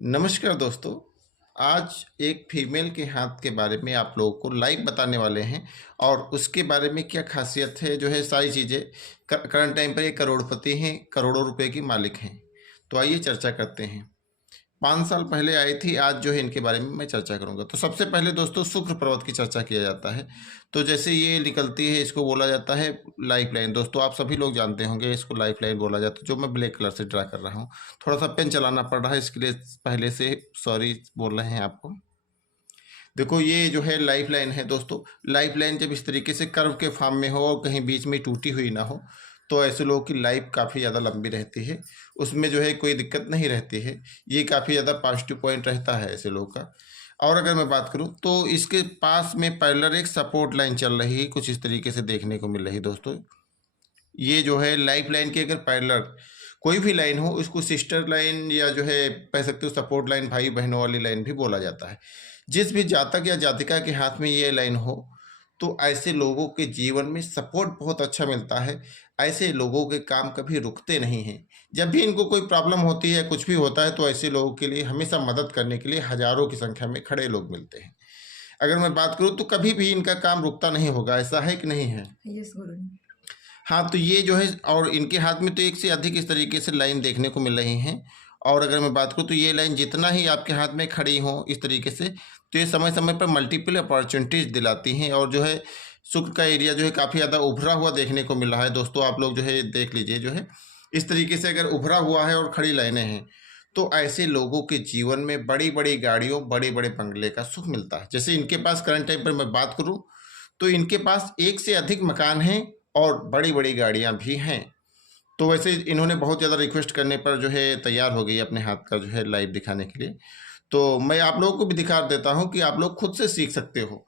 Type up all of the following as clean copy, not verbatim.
नमस्कार दोस्तों। आज एक फीमेल के हाथ के बारे में आप लोगों को लाइव बताने वाले हैं और उसके बारे में क्या खासियत है, जो है सारी चीज़ें। करंट टाइम पर ये करोड़पति हैं, करोड़ों रुपए की मालिक हैं। तो आइए चर्चा करते हैं। 5 साल पहले आई थी, आज जो है इनके बारे में मैं चर्चा करूंगा। तो सबसे पहले दोस्तों शुक्र पर्वत की चर्चा किया जाता है। तो जैसे ये निकलती है, इसको बोला जाता है लाइफ लाइन। दोस्तों आप सभी लोग जानते होंगे, इसको लाइफ लाइन बोला जाता है। जो मैं ब्लैक कलर से ड्रा कर रहा हूँ, थोड़ा सा पेन चलाना पड़ रहा है, इसके लिए पहले से सॉरी बोल रहे हैं आपको। देखो ये जो है लाइफ लाइन है दोस्तों। लाइफ लाइन जब इस तरीके से कर्व के फॉर्म में हो और कहीं बीच में टूटी हुई ना हो, तो ऐसे लोगों की लाइफ काफ़ी ज़्यादा लंबी रहती है। उसमें जो है कोई दिक्कत नहीं रहती है। ये काफ़ी ज़्यादा पॉजिटिव पॉइंट रहता है ऐसे लोगों का। और अगर मैं बात करूं तो इसके पास में पैरेलल एक सपोर्ट लाइन चल रही है, कुछ इस तरीके से देखने को मिल रही है दोस्तों। ये जो है लाइफ लाइन की अगर पैरेलल कोई भी लाइन हो, उसको सिस्टर लाइन या जो है कह सकते हो सपोर्ट लाइन, भाई बहनों वाली लाइन भी बोला जाता है। जिस भी जातक या जातिका के हाथ में ये लाइन हो, तो ऐसे लोगों के जीवन में सपोर्ट बहुत अच्छा मिलता है। ऐसे लोगों के काम कभी रुकते नहीं हैं। जब भी इनको कोई प्रॉब्लम होती है, कुछ भी होता है, तो ऐसे लोगों के लिए हमेशा मदद करने के लिए हजारों की संख्या में खड़े लोग मिलते हैं। अगर मैं बात करूं तो कभी भी इनका काम रुकता नहीं होगा। ऐसा है कि नहीं है? यस गुरु। हाँ, तो ये जो है, और इनके हाथ में तो एक से अधिक इस तरीके से लाइन देखने को मिल रही हैं। और अगर मैं बात करूँ तो ये लाइन जितना ही आपके हाथ में खड़ी हो इस तरीके से, तो ये समय समय पर मल्टीपल अपॉर्चुनिटीज दिलाती हैं। और जो है शुक्र का एरिया जो है काफ़ी ज़्यादा उभरा हुआ देखने को मिल रहा है दोस्तों। आप लोग जो है देख लीजिए, जो है इस तरीके से अगर उभरा हुआ है और खड़ी लाइनें हैं, तो ऐसे लोगों के जीवन में बड़ी बड़ी गाड़ियों, बड़े बड़े बंगले का सुख मिलता है। जैसे इनके पास करंट टाइम पर मैं बात करूँ तो इनके पास एक से अधिक मकान हैं और बड़ी बड़ी गाड़ियां भी हैं। तो वैसे इन्होंने बहुत ज़्यादा रिक्वेस्ट करने पर जो है तैयार हो गई अपने हाथ का जो है लाइव दिखाने के लिए। तो मैं आप लोगों को भी दिखा देता हूं कि आप लोग खुद से सीख सकते हो।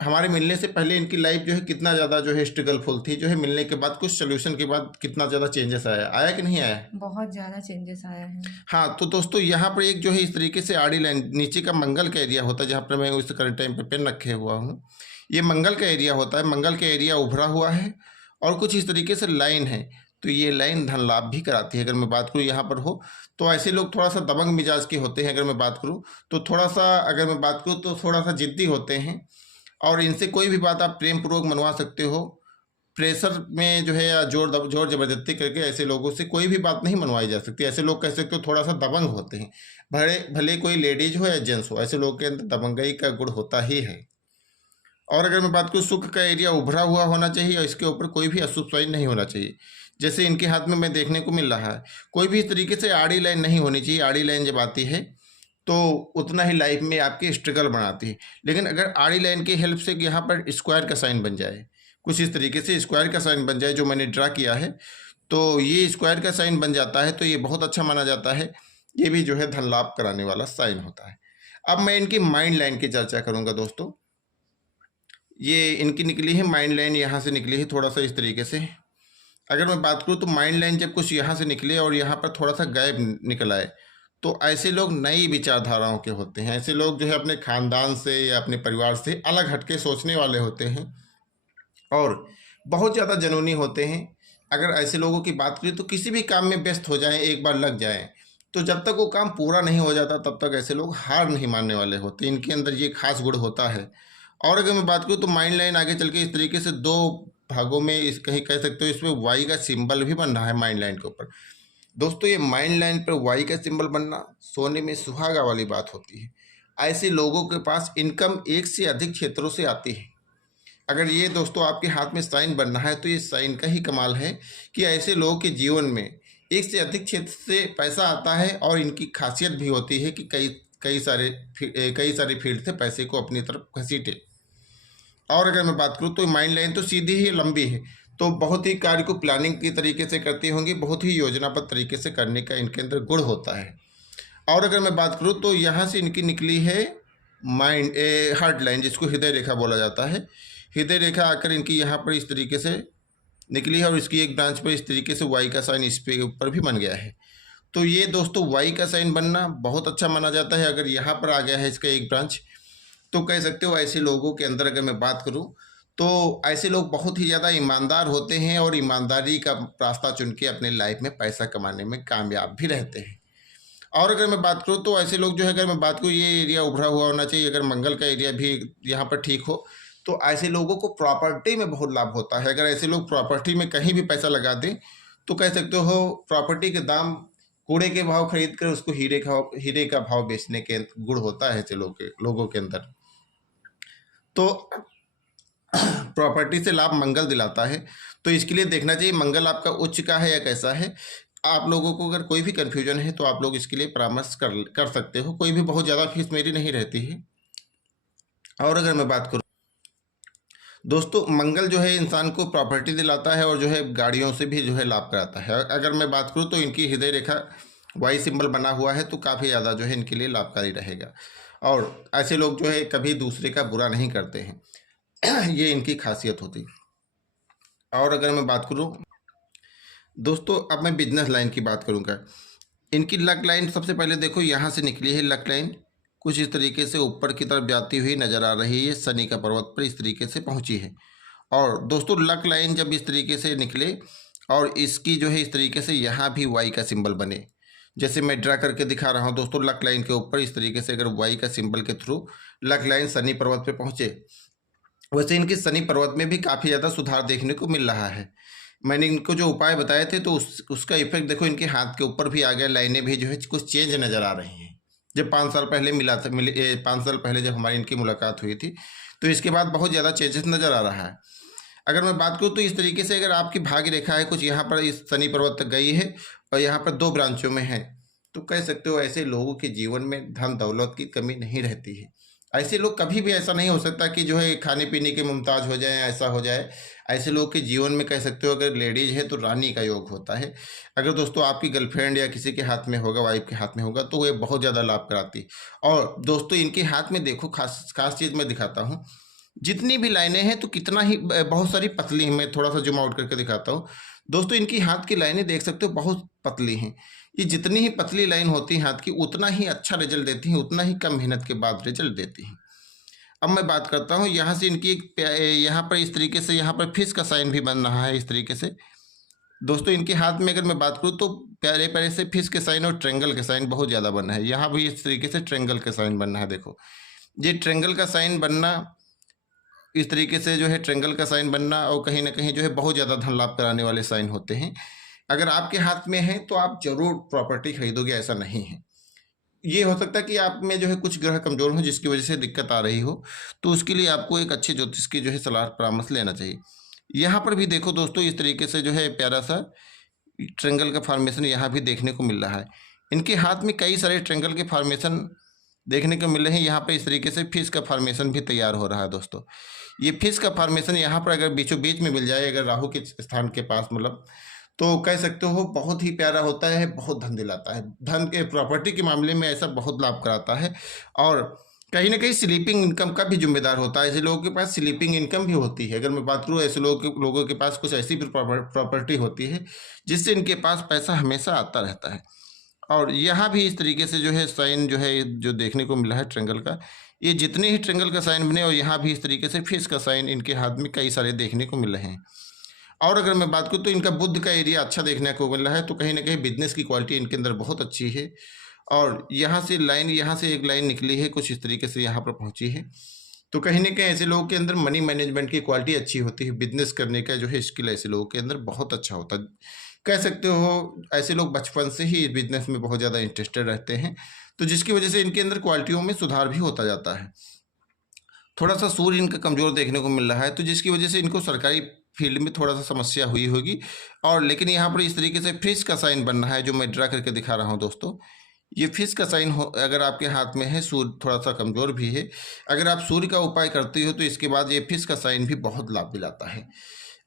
हमारे मिलने से पहले इनकी लाइफ जो है कितना ज़्यादा जो है स्ट्रगलफुल थी, जो है मिलने के बाद कुछ सोल्यूशन के बाद कितना ज़्यादा चेंजेस आया, आया कि नहीं आया? बहुत ज़्यादा चेंजेस आया है। हाँ, तो दोस्तों यहाँ पर एक जो है इस तरीके से आड़ी लाइन, नीचे का मंगल का एरिया होता है, जहाँ पर मैं उस करंट टाइम पे पेन रखे हुआ हूँ। ये मंगल का एरिया होता है। मंगल का एरिया उभरा हुआ है और कुछ इस तरीके से लाइन है। तो ये लाइन धन लाभ भी कराती है। अगर मैं बात करूँ यहाँ पर हो, तो ऐसे लोग थोड़ा सा दबंग मिजाज के होते हैं। अगर मैं बात करूँ तो थोड़ा सा, अगर मैं बात करूँ तो थोड़ा सा जिद्दी होते हैं। और इनसे कोई भी बात आप प्रेम पूर्वक मनवा सकते हो। प्रेशर में जो है या जोर जबरदस्ती करके ऐसे लोगों से कोई भी बात नहीं मनवाई जा सकती। ऐसे लोग कह सकते हो थोड़ा सा दबंग होते हैं। भले भले कोई लेडीज हो या जेंट्स हो, ऐसे लोग के अंदर दबंगई का गुण होता ही है। और अगर मैं बात करूँ, सुख का एरिया उभरा हुआ होना चाहिए और इसके ऊपर कोई भी अशुभ साइन नहीं होना चाहिए। जैसे इनके हाथ में मैं देखने को मिल रहा है, कोई भी इस तरीके से आड़ी लाइन नहीं होनी चाहिए। आड़ी लाइन जब आती है तो उतना ही लाइफ में आपकी स्ट्रगल बनाती है। लेकिन अगर आड़ी लाइन की हेल्प से यहाँ पर स्क्वायर का साइन बन जाए, कुछ इस तरीके से स्क्वायर का साइन बन जाए, जो मैंने ड्रा किया है, तो ये स्क्वायर का साइन बन जाता है, तो ये बहुत अच्छा माना जाता है। ये भी जो है धन लाभ कराने वाला साइन होता है। अब मैं इनकी माइंड लाइन की चर्चा करूंगा दोस्तों। ये इनकी निकली है माइंड लाइन, यहाँ से निकली है थोड़ा सा इस तरीके से। अगर मैं बात करूँ तो माइंड लाइन जब कुछ यहाँ से निकले और यहाँ पर थोड़ा सा गैप निकल आए, तो ऐसे लोग नई विचारधाराओं के होते हैं। ऐसे लोग जो है अपने खानदान से या अपने परिवार से अलग हटके सोचने वाले होते हैं और बहुत ज़्यादा जुनूनी होते हैं। अगर ऐसे लोगों की बात करें तो किसी भी काम में व्यस्त हो जाएं, एक बार लग जाएं, तो जब तक वो काम पूरा नहीं हो जाता तब तक ऐसे लोग हार नहीं मानने वाले होते। इनके अंदर ये खास गुण होता है। और अगर मैं बात करूँ तो माइंड लाइन आगे चल के इस तरीके से दो भागों में, इस कहीं कह सकते हो इसमें वाई का सिंबल भी बन रहा है माइंड लाइन के ऊपर। दोस्तों ये माइंड लाइन पर वाई का सिंबल बनना सोने में सुहागा वाली बात होती है। ऐसे लोगों के पास इनकम एक से अधिक क्षेत्रों से आती है। अगर ये दोस्तों आपके हाथ में साइन बनना है, तो ये साइन का ही कमाल है कि ऐसे लोगों के जीवन में एक से अधिक क्षेत्र से पैसा आता है। और इनकी खासियत भी होती है कि कई सारे फील्ड से पैसे को अपनी तरफ घसीटे। और अगर मैं बात करूँ तो माइंड लाइन तो सीधी ही लंबी है, तो बहुत ही कार्य को प्लानिंग की तरीके से करती होंगी, बहुत ही योजनाबद्ध तरीके से करने का इनके अंदर गुण होता है। और अगर मैं बात करूँ तो यहाँ से इनकी निकली है माइंड हार्ट लाइन, जिसको हृदय रेखा बोला जाता है। हृदय रेखा आकर इनकी यहाँ पर इस तरीके से निकली है और इसकी एक ब्रांच पर इस तरीके से वाई का साइन इस पे ऊपर भी बन गया है। तो ये दोस्तों वाई का साइन बनना बहुत अच्छा माना जाता है। अगर यहाँ पर आ गया है इसका एक ब्रांच, तो कह सकते हो ऐसे लोगों के अंदर अगर मैं बात करूं तो ऐसे लोग बहुत ही ज़्यादा ईमानदार होते हैं और ईमानदारी का रास्ता चुन के अपने लाइफ में पैसा कमाने में कामयाब भी रहते हैं। और अगर मैं बात करूँ तो ऐसे लोग जो है, अगर मैं बात करूँ, ये एरिया उभरा हुआ होना चाहिए, अगर मंगल का एरिया भी यहाँ पर ठीक हो तो ऐसे लोगों को प्रॉपर्टी में बहुत लाभ होता है। अगर ऐसे लोग प्रॉपर्टी में कहीं भी पैसा लगा दें तो कह सकते हो प्रॉपर्टी के दाम कूड़े के भाव खरीद कर उसको हीरे का भाव बेचने के गुण होता है ऐसे लोगों के अंदर। तो प्रॉपर्टी से लाभ मंगल दिलाता है, तो इसके लिए देखना चाहिए मंगल आपका उच्च का है या कैसा है। आप लोगों को अगर कोई भी कन्फ्यूजन है तो आप लोग इसके लिए परामर्श कर सकते हो, कोई भी बहुत ज़्यादा फीस मेरी नहीं रहती है। और अगर मैं बात करूँ दोस्तों, मंगल जो है इंसान को प्रॉपर्टी दिलाता है और जो है गाड़ियों से भी जो है लाभ कराता है। अगर मैं बात करूँ तो इनकी हृदय रेखा वाई सिंबल बना हुआ है तो काफ़ी ज़्यादा जो है इनके लिए लाभकारी रहेगा। और ऐसे लोग जो है कभी दूसरे का बुरा नहीं करते हैं ये इनकी खासियत होती है। और अगर मैं बात करूँ दोस्तों, अब मैं बिजनेस लाइन की बात करूँगा। इनकी लक लाइन सबसे पहले देखो यहाँ से निकली है। लक लाइन कुछ इस तरीके से ऊपर की तरफ जाती हुई नजर आ रही है, शनि का पर्वत पर इस तरीके से पहुंची है। और दोस्तों लक लाइन जब इस तरीके से निकले और इसकी जो है इस तरीके से यहाँ भी वाई का सिंबल बने, जैसे मैं ड्रा करके दिखा रहा हूँ दोस्तों, लक लाइन के ऊपर इस तरीके से अगर वाई का सिंबल के थ्रू लक लाइन शनि पर्वत पे पहुँचे, वैसे इनके शनि पर्वत में भी काफ़ी ज़्यादा सुधार देखने को मिल रहा है। मैंने इनको जो उपाय बताए थे तो उसका इफेक्ट देखो, इनके हाथ के ऊपर भी आ गया, लाइनें भी जो है कुछ चेंज नज़र आ रही हैं। जब 5 साल पहले 5 साल पहले जब हमारी इनकी मुलाकात हुई थी तो इसके बाद बहुत ज़्यादा चेंजेस नज़र आ रहा है। अगर मैं बात करूँ तो इस तरीके से अगर आपकी भाग्य रेखा है कुछ यहाँ पर इस शनि पर्वत तक गई है और यहाँ पर 2 ब्रांचों में है, तो कह सकते हो ऐसे लोगों के जीवन में धन दौलत की कमी नहीं रहती है। ऐसे लोग कभी भी ऐसा नहीं हो सकता कि जो है खाने पीने के मुमताज हो जाए, ऐसा हो जाए। ऐसे लोग के जीवन में कह सकते हो अगर लेडीज है तो रानी का योग होता है। अगर दोस्तों आपकी गर्लफ्रेंड या किसी के हाथ में होगा, वाइफ के हाथ में होगा, तो ये बहुत ज़्यादा लाभ कराती। और दोस्तों इनके हाथ में देखो, खास चीज़ मैं दिखाता हूँ, जितनी भी लाइनें हैं तो कितना ही बहुत सारी पतली हैं। मैं थोड़ा सा जूम आउट करके दिखाता हूँ दोस्तों, इनकी हाथ की लाइनें देख सकते हो बहुत पतली हैं। ये जितनी ही पतली लाइन होती है हाथ की उतना ही अच्छा रिजल्ट देती हैं, उतना ही कम मेहनत के बाद रिजल्ट देती हैं। अब मैं बात करता हूँ यहाँ से इनकी यहाँ पर इस तरीके से यहाँ पर फिश का साइन भी बन रहा है इस तरीके से। दोस्तों इनके हाथ में अगर मैं बात करूँ तो प्यारे प्यारे से फिश के साइन और ट्रेंगल के साइन बहुत ज़्यादा बनना है। यहाँ भी इस तरीके से ट्रेंगल का साइन बनना है। देखो ये ट्रेंगल का साइन बनना, इस तरीके से जो है ट्रेंगल का साइन बनना और कहीं ना कहीं जो है बहुत ज़्यादा धन लाभ कराने वाले साइन होते हैं। अगर आपके हाथ में है तो आप जरूर प्रॉपर्टी खरीदोगे, ऐसा नहीं है। ये हो सकता है कि आप में जो है कुछ ग्रह कमजोर हो जिसकी वजह से दिक्कत आ रही हो, तो उसके लिए आपको एक अच्छे ज्योतिष की जो है सलाह परामर्श लेना चाहिए। यहाँ पर भी देखो दोस्तों इस तरीके से जो है प्यारा सा ट्रेंगल का फॉर्मेशन यहाँ भी देखने को मिल रहा है। इनके हाथ में कई सारे ट्रेंगल के फॉर्मेशन देखने को मिल रहे हैं। यहाँ पर इस तरीके से फिश का फॉर्मेशन भी तैयार हो रहा है दोस्तों। ये फिश का फॉर्मेशन यहाँ पर अगर बीचों बीच में मिल जाए, अगर राहु के स्थान के पास मतलब, तो कह सकते हो बहुत ही प्यारा होता है, बहुत धन दिलाता है। धन के प्रॉपर्टी के मामले में ऐसा बहुत लाभ कराता है और कहीं ना कहीं स्लीपिंग इनकम का भी जिम्मेदार होता है। ऐसे लोगों के पास स्लीपिंग इनकम भी होती है। अगर मैं बात करूँ ऐसे लोगों के पास कुछ ऐसी भी प्रॉपर्टी होती है जिससे इनके पास पैसा हमेशा आता रहता है। और यहाँ भी इस तरीके से जो है साइन जो है जो देखने को मिला है ट्रेंगल का, ये जितने ही ट्रेंगल का साइन बने और यहाँ भी इस तरीके से फिश का साइन इनके हाथ में कई सारे देखने को मिल रहे हैं। और अगर मैं बात करूँ तो इनका बुद्ध का एरिया अच्छा देखने को मिल रहा है, तो कहीं ना कहीं बिजनेस की क्वालिटी इनके अंदर बहुत अच्छी है। और यहाँ से एक लाइन निकली है कुछ इस तरीके से यहाँ पर पहुँची है, तो कहीं ना कहीं ऐसे लोगों के अंदर मनी मैनेजमेंट की क्वालिटी अच्छी होती है। बिजनेस करने का जो है स्किल ऐसे लोगों के अंदर बहुत अच्छा होता है। कह सकते हो ऐसे लोग बचपन से ही बिजनेस में बहुत ज़्यादा इंटरेस्टेड रहते हैं, तो जिसकी वजह से इनके अंदर क्वालिटियों में सुधार भी होता जाता है। थोड़ा सा सूर्य इनका कमज़ोर देखने को मिल रहा है, तो जिसकी वजह से इनको सरकारी फील्ड में थोड़ा सा समस्या हुई होगी। और लेकिन यहाँ पर इस तरीके से फिश का साइन बनना है जो मैं ड्रा करके दिखा रहा हूँ दोस्तों। ये फिश का साइन हो अगर आपके हाथ में है, सूर्य थोड़ा सा कमज़ोर भी है, अगर आप सूर्य का उपाय करते हो तो इसके बाद ये फिश का साइन भी बहुत लाभ दिलाता है।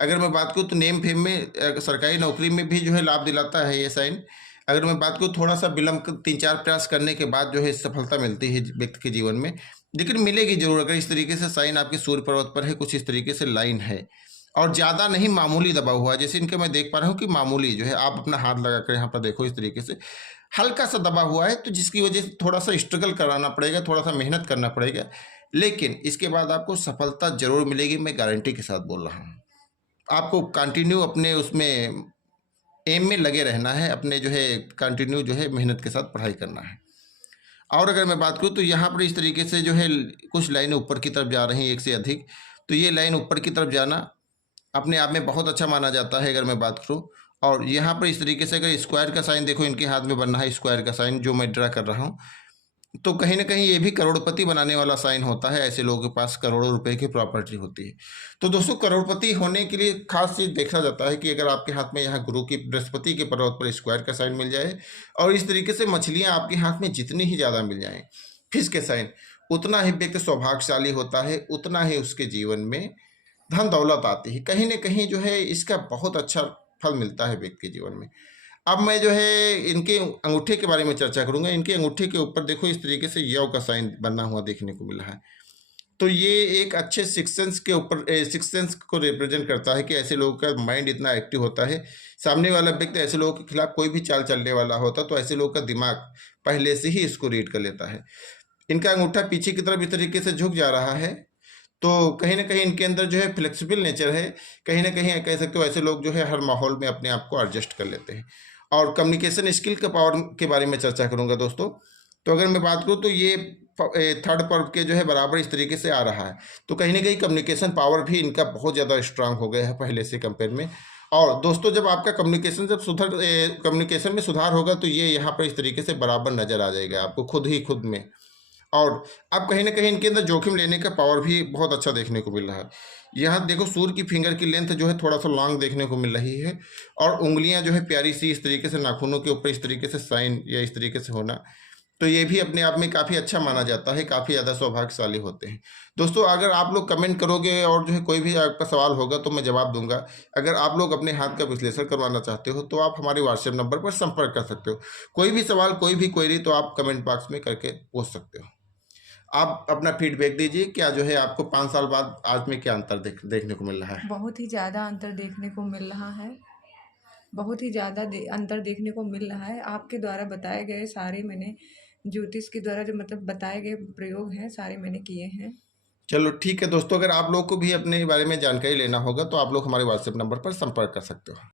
अगर मैं बात करूँ तो नेम फेम में सरकारी नौकरी में भी जो है लाभ दिलाता है ये साइन। अगर मैं बात करूँ थोड़ा सा विलम्ब 3-4 प्रयास करने के बाद जो है सफलता मिलती है व्यक्ति के जीवन में, लेकिन मिलेगी जरूर। अगर इस तरीके से साइन आपके सूर्य पर्वत पर है, कुछ इस तरीके से लाइन है और ज़्यादा नहीं, मामूली दबा हुआ है, जैसे इनके मैं देख पा रहा हूँ कि मामूली जो है, आप अपना हाथ लगा कर यहाँ पर देखो इस तरीके से हल्का सा दबा हुआ है, तो जिसकी वजह से थोड़ा सा स्ट्रगल कराना पड़ेगा, थोड़ा सा मेहनत करना पड़ेगा, लेकिन इसके बाद आपको सफलता जरूर मिलेगी। मैं गारंटी के साथ बोल रहा हूँ। आपको कंटिन्यू अपने उसमें एम में लगे रहना है, अपने जो है कंटिन्यू जो है मेहनत के साथ पढ़ाई करना है। और अगर मैं बात करूँ तो यहाँ पर इस तरीके से जो है कुछ लाइनें ऊपर की तरफ जा रही हैं, एक से अधिक। तो ये लाइन ऊपर की तरफ जाना अपने आप में बहुत अच्छा माना जाता है अगर मैं बात करूँ। और यहाँ पर इस तरीके से अगर स्क्वायर का साइन देखो, इनके हाथ में बनना है स्क्वायर का साइन जो मैं ड्रा कर रहा हूँ, तो कहीं ना कहीं ये भी करोड़पति बनाने वाला साइन होता है। ऐसे लोगों के पास करोड़ों रुपए की प्रॉपर्टी होती है। तो दोस्तों, करोड़पति होने के लिए खास चीज़ देखा जाता है कि अगर आपके हाथ में यहाँ गुरु की बृहस्पति के पर्वत पर स्क्वायर का साइन मिल जाए, और इस तरीके से मछलियाँ आपके हाथ में जितनी ही ज़्यादा मिल जाएं, फिश के साइन, उतना ही व्यक्ति सौभाग्यशाली होता है, उतना ही उसके जीवन में धन दौलत आती है। कहीं ना कहीं जो है इसका बहुत अच्छा फल मिलता है व्यक्ति के जीवन में। अब मैं जो है इनके अंगूठे के बारे में चर्चा करूंगा। इनके अंगूठे के ऊपर देखो इस तरीके से यव का साइन बना हुआ देखने को मिल रहा है। तो ये एक अच्छे सिक्स सेंस के ऊपर सिक्स सेंस को रिप्रेजेंट करता है कि ऐसे लोगों का माइंड इतना एक्टिव होता है। सामने वाला व्यक्ति ऐसे लोगों के खिलाफ कोई भी चाल चलने वाला होता तो ऐसे लोगों का दिमाग पहले से ही इसको रीड कर लेता है। इनका अंगूठा पीछे की तरफ इस तरीके से झुक जा रहा है, तो कहीं ना कहीं इनके अंदर जो है फ्लेक्सिबल नेचर है। कहीं ना कहीं कह सकते हो ऐसे लोग जो है हर माहौल में अपने आप को एडजस्ट कर लेते हैं। और कम्युनिकेशन स्किल के पावर के बारे में चर्चा करूंगा दोस्तों। तो अगर मैं बात करूं तो ये थर्ड पर्व के जो है बराबर इस तरीके से आ रहा है। तो कहीं ना कहीं कम्युनिकेशन पावर भी इनका बहुत ज़्यादा स्ट्रांग हो गया है पहले से कंपेयर में। और दोस्तों, जब आपका कम्युनिकेशन में सुधार होगा तो ये यहाँ पर इस तरीके से बराबर नज़र आ जाएगा आपको खुद में। और अब कहीं ना कहीं इनके अंदर जोखिम लेने का पावर भी बहुत अच्छा देखने को मिल रहा है। यहाँ देखो सूर्य की फिंगर की लेंथ जो है थोड़ा सा लॉन्ग देखने को मिल रही है, और उंगलियां जो है प्यारी सी इस तरीके से नाखूनों के ऊपर इस तरीके से साइन या इस तरीके से होना, तो ये भी अपने आप में काफ़ी अच्छा माना जाता है, काफ़ी ज़्यादा सौभाग्यशाली होते हैं। दोस्तों, अगर आप लोग कमेंट करोगे और जो है कोई भी आपका सवाल होगा तो मैं जवाब दूंगा। अगर आप लोग अपने हाथ का विश्लेषण करवाना चाहते हो तो आप हमारे व्हाट्सएप नंबर पर संपर्क कर सकते हो। कोई भी सवाल, कोई भी क्वेरी तो आप कमेंट बॉक्स में करके पूछ सकते हो। आप अपना फीडबैक दीजिए, क्या जो है आपको 5 साल बाद आज में क्या अंतर देखने को मिल रहा है? बहुत ही ज़्यादा अंतर देखने को मिल रहा है। बहुत ही ज़्यादा अंतर देखने को मिल रहा है। आपके द्वारा बताए गए सारे मैंने ज्योतिष के द्वारा जो मतलब बताए गए प्रयोग हैं सारे मैंने किए हैं। चलो ठीक है दोस्तों, अगर आप लोग को भी अपने बारे में जानकारी लेना होगा तो आप लोग हमारे व्हाट्सएप नंबर पर संपर्क कर सकते हो।